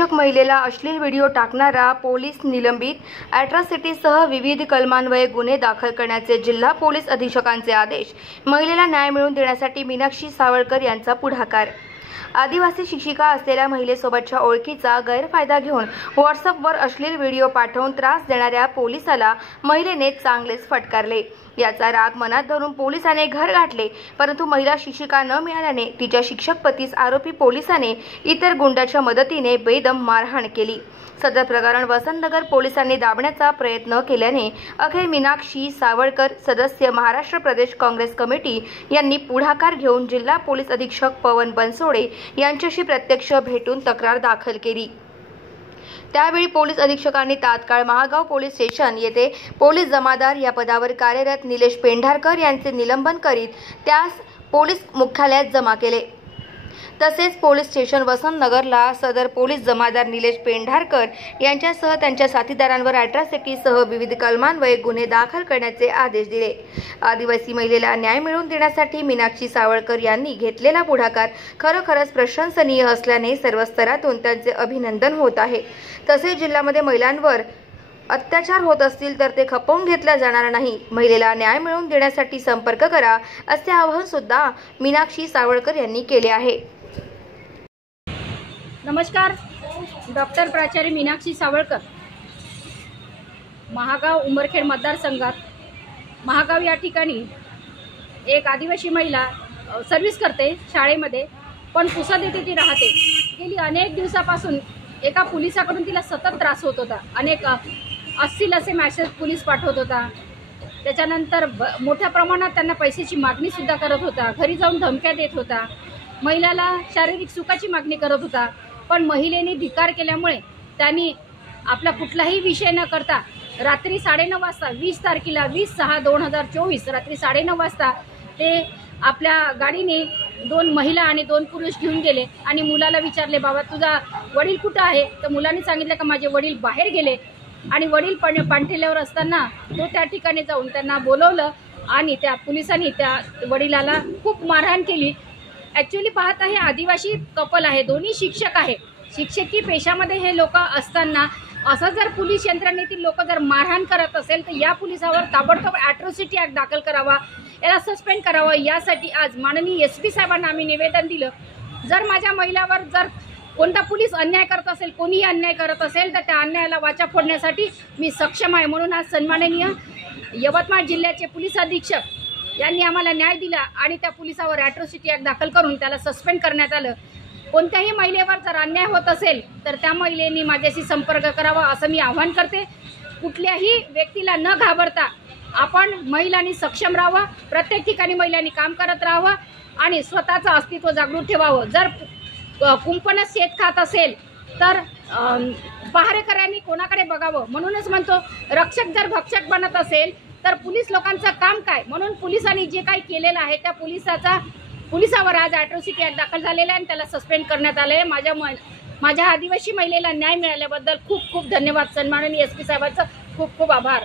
शिक्षक महिलेला अश्लील व्हिडिओ टाकणारा पोलीस निलंबित, अॅट्रॉसिटीसह विविध कलमान्वये गुन्हे दाखल करण्याचे जिल्हा पोलीस अधीक्षकांचे आदेश। महिलेला न्याय मिळवून देण्यासाठी मीनाक्षी सावळकर यांचा पुढाकार। आदिवासी शिक्षिका असलेल्या महिलेसोबतच्या ओळखीचा गैरफायदा घेऊन व्हॉट्सअपवर अश्लील व्हिडिओ पाठवून त्रास देणाऱ्या पोलिसाला महिलेने चांगलेच फटकारले। याचा राग मनात धरून पोलिसाने घर गाठले, परंतु महिला शिक्षिका न मिळाल्याने तिच्या शिक्षक पतीस आरोपी पोलिसाने इतर गुंडाच्या मदतीने बेदम मारहाण केली। सदर प्रकरण वसंतनगर पोलिसांनी दाबण्याचा प्रयत्न केल्याने अखेर मीनाक्षी सावळकर, सदस्य महाराष्ट्र प्रदेश काँग्रेस कमिटी यांनी पुढाकार घेऊन जिल्हा पोलीस अधीक्षक पवन बनसोडे यांच्याशी प्रत्यक्ष भेटून तक्रार दाखल केली। त्यावेळी पोलीस अधीक्षकांनी तात्काळ महागाव पोलीस स्टेशन येथे पोलीस जमादार या पदावर कार्यरत निलेश पेंढारकर यांचे निलंबन करीत त्यास पोलीस मुख्यालयात जमा केले। तसेच पोलीस स्टेशन वसंतनगरला सदर पोलीस जमादार निलेश पेंढारकर यांच्यासह त्यांच्या साथीदारांवर अॅट्रॉसिटीसह विविध कलमान्वये गुन्हे दाखल करण्याचे आदेश दिले। आदिवासी महिलेला न्याय मिळवून देण्यासाठी मीनाक्षी सावळकर यांनी घेतलेला पुढाकार खरोखरच प्रशंसनीय असल्याने सर्व स्तरातून त्यांचे अभिनंदन होत आहे। तसेच जिल्ह्यामध्ये महिलांवर अत्याचार होत असतील तर ते खपवून घेतला जाणार नाही। महिलेला न्याय मिळवून देण्यासाठी संपर्क करा असे आवाहन सुद्धा मीनाक्षी सावळकर यांनी केले आहे। नमस्कार, डॉक्टर प्राचार्य मीनाक्षी सावळकर, महागाव उमरखेड मतदारसंघात महागाव या ठिकाणी एक आदिवासी महिला सर्व्हिस करते शाळेमध्ये, पण पुसद येथे ती राहते। गेली अनेक दिवसापासून एका पोलिसाकडून तिला सतत त्रास होत होता। अनेक अस्सील असे मॅसेज पोलीस पाठवत होता। त्याच्यानंतर मोठ्या प्रमाणात त्यांना पैशाची मागणी सुद्धा करत होता, घरी जाऊन धमक्या देत होता, महिलाला शारीरिक सुखाची मागणी करत होता। पण महिलेने धिक्कार केल्यामुळे त्यांनी आपला कुठलाही विषय न करता रात्री 9:30 वाजता 20 तारखेला 20/6/2024 रात्री 9:30 वाजता ते आपल्या गाडीने 2 महिला आणि 2 पुरुष घेऊन गेले आणि मुलाला विचारले, बाबा तुझा वडील कुठं आहे? तर मुलांनी सांगितलं का माझे वडील बाहेर गेले। आणि वडील पांठेल्यावर असताना तो त्या ठिकाणी जाऊन त्यांना बोलवलं आणि त्या पोलिसांनी त्या वडिलाला खूप मारहाण केली। ॲक्च्युअली पाहता हे आदिवासी कपल आहे, दोन्ही शिक्षक आहे। शिक्षकी पेशामध्ये हे लोक असताना असं जर पोलीस यंत्रणेतील लोक जर मारहाण करत असेल तर या पोलिसावर ताबडतोब अॅट्रॉसिटी ॲक्ट दाखल करावा, याला सस्पेंड करावं। यासाठी आज माननीय SP साहेबांना आम्ही निवेदन दिलं। जर माझ्या महिलावर जर कोणता पोलीस अन्याय करत असेल, कोणीही अन्याय करत असेल तर त्या अन्यायाला वाचा फोडण्यासाठी मी सक्षम आहे। म्हणून आज सन्माननीय यवतमाळ जिल्ह्याचे पोलीस अधीक्षक यांनी आम्हाला न्याय दिला आणि त्या पोलिसावर अॅट्रॉसिटी ॲक्ट दाखल करून त्याला सस्पेंड करण्यात आलं। कोणत्याही महिलेवर जर अन्याय होत असेल तर त्या महिलेने माझ्याशी संपर्क करावा असं मी आवाहन करते। कुठल्याही व्यक्तीला न घाबरता आपण महिलांनी सक्षम राहावं, प्रत्येक ठिकाणी महिलांनी काम करत राहावं आणि स्वतःचं अस्तित्व जागृत ठेवावं। जर कुंपणच शेत खात असेल तर पहारेकऱ्यांनी कोणाकडे बघावं। म्हणूनच म्हणतो, रक्षक जर भक्षक बनत असेल तर पोलीस लोकांचं काम काय? म्हणून पोलिसांनी जे काही केलेलं आहे त्या पोलिसावर आज अॅट्रॉसिटी ॲक्ट दाखल झालेला आहे आणि त्याला सस्पेंड करण्यात आले आहे। माझ्या आदिवासी महिलेला न्याय मिळाल्याबद्दल खूप खूप धन्यवाद। सन्माननीय SP साहेबांचं खूप खूप आभार।